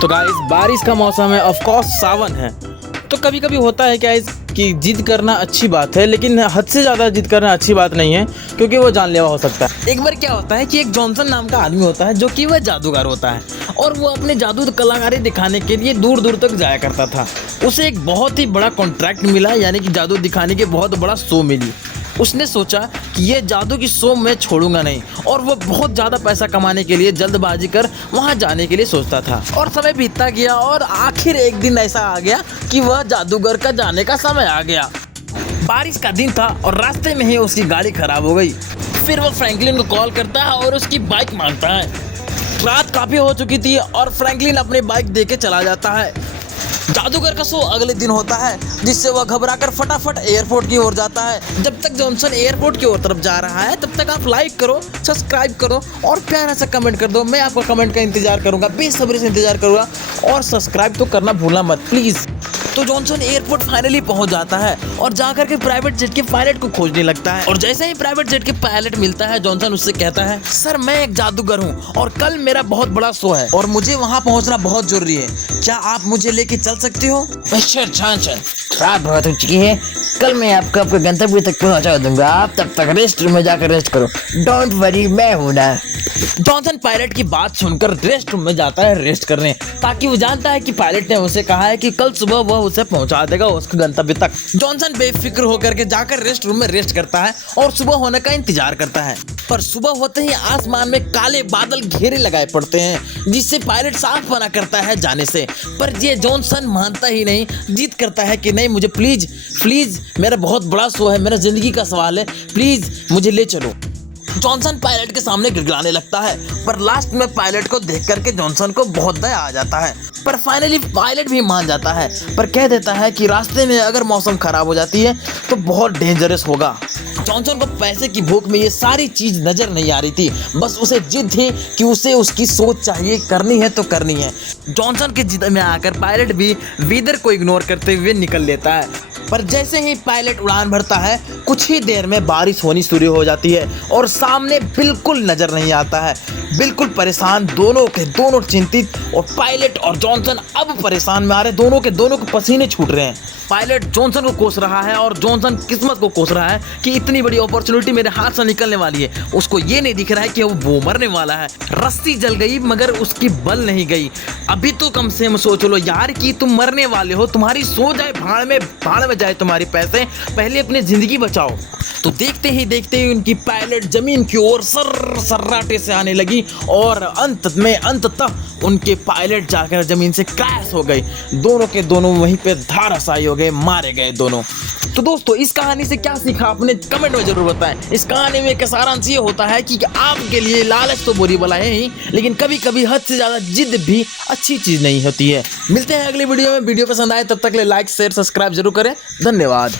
तो गाइस बारिश का मौसम है, ऑफ कोर्स सावन है। तो कभी कभी होता है गाइस कि जिद करना अच्छी बात है, लेकिन हद से ज़्यादा जिद करना अच्छी बात नहीं है, क्योंकि वो जानलेवा हो सकता है। एक बार क्या होता है कि एक जॉनसन नाम का आदमी होता है जो कि वह जादूगर होता है और वो अपने जादू कलाकारी दिखाने के लिए दूर दूर तक जाया करता था। उसे एक बहुत ही बड़ा कॉन्ट्रैक्ट मिला, यानी कि जादू दिखाने की बहुत बड़ा शो मिली। उसने सोचा कि ये जादू की शो मैं छोड़ूंगा नहीं, और वो बहुत ज़्यादा पैसा कमाने के लिए जल्दबाजी कर वहाँ जाने के लिए सोचता था। और समय बीतता गया और आखिर एक दिन ऐसा आ गया कि वह जादूगर का जाने का समय आ गया। बारिश का दिन था और रास्ते में ही उसकी गाड़ी खराब हो गई। फिर वो फ्रैंकलिन को कॉल करता है और उसकी बाइक मांगता है। रात काफ़ी हो चुकी थी और फ्रैंकलिन अपनी बाइक दे के चला जाता है। जादूगर का शो अगले दिन होता है, जिससे वह घबराकर फटाफट एयरपोर्ट की ओर जाता है। जब तक जॉनसन एयरपोर्ट की ओर तरफ जा रहा है, तब तक आप लाइक करो, सब्सक्राइब करो और प्यारा सा कमेंट कर दो। मैं आपका कमेंट का इंतजार करूंगा, बेसब्री से इंतजार करूंगा, और सब्सक्राइब तो करना भूलना मत प्लीज़। तो जॉनसन एयरपोर्ट फाइनली पहुंच जाता है और जाकर के प्राइवेट जेट के पायलट को खोजने लगता है। और जैसे ही प्राइवेट जेट के पायलट मिलता है, जॉनसन उससे कहता है, सर मैं एक जादूगर हूं और कल मेरा बहुत बड़ा शो है और मुझे वहां पहुंचना बहुत जरूरी है। क्या आप मुझे लेके चल सकते हो? मिस्टर जॉनसन, रात बहुत हो चुकी है, कल मैं आपको आपके गंतव्य तक पहुंचा दूंगा। आप तब तक रेस्ट रूम में जाकर रेस्ट करो। डोंट वरी, मैं हूं ना। जॉनसन पायलट की बात सुनकर रेस्ट रूम में जाता है रेस्ट करने, ताकि वो जानता है कि पायलट ने उसे कहा है कि कल सुबह वह उसे पहुंचा देगा उसके गंतव्य तक। जॉनसन बेफिक्र होकर के जाकर रेस्ट रूम में रेस्ट करता है और सुबह होने का इंतजार करता है। पर सुबह होते ही आसमान में काले बादल घेरे लगाए पड़ते हैं, जिससे पायलट साफ मना करता है जाने से। पर ये जॉनसन मानता ही नहीं, जिद करता है कि नहीं, मुझे प्लीज प्लीज, मेरा बहुत बड़ा शो है, मेरा जिंदगी का सवाल है, प्लीज मुझे ले चलो। जॉनसन पायलट के सामने गिड़गिड़ाने लगता है, पर लास्ट में पायलट को देख करके जॉनसन को बहुत दया आ जाता है। पर फाइनली पायलट भी मान जाता है, पर कह देता है कि रास्ते में अगर मौसम खराब हो जाती है तो बहुत डेंजरस होगा। जॉनसन को पैसे की भूख में ये सारी चीज नजर नहीं आ रही थी, बस उसे जिद थी कि उसे उसकी सोच चाहिए, करनी है तो करनी है। जॉनसन की जिद में आकर पायलट भी वेदर को इग्नोर करते हुए निकल लेता है। पर जैसे ही पायलट उड़ान भरता है, कुछ ही देर में बारिश होनी शुरू हो जाती है और सामने बिल्कुल नजर नहीं आता है। बिल्कुल परेशान, दोनों के दोनों चिंतित, और पायलट और जॉनसन अब परेशान में आ रहे, दोनों के पसीने छूट रहे हैं। पायलट जॉनसन को कोस रहा है और जॉनसन किस्मत को कोस रहा है कि इतनी बड़ी अपॉर्चुनिटी मेरे हाथ से निकलने वाली है। उसको ये नहीं दिख रहा है कि वो मरने वाला है। रस्सी जल गई मगर उसकी बल नहीं गई। अभी तो कम से कम सोच लो यार कि तुम मरने वाले हो, तुम्हारी सो जाए भाड़ में जाए तुम्हारी पैसे, पहले अपनी जिंदगी बचाओ। तो देखते ही उनकी पायलट जमीन की ओर सर्राटे से आने लगी और अंततः उनके पायलट जाकर जमीन से क्रैश हो गई। दोनों के दोनों वहीं पे धराशायी हो गए, मारे गए दोनों। तो दोस्तों, इस कहानी से क्या सीखा आपने कमेंट में जरूर बताएं। इस कहानी में सारांश ये होता है कि आपके लिए लालच तो बुरी बला है ही, लेकिन कभी कभी हद से ज्यादा जिद भी अच्छी चीज नहीं होती है। मिलते हैं अगली वीडियो में। वीडियो पसंद आए तब तक ले लाइक शेयर सब्सक्राइब जरूर करें। धन्यवाद।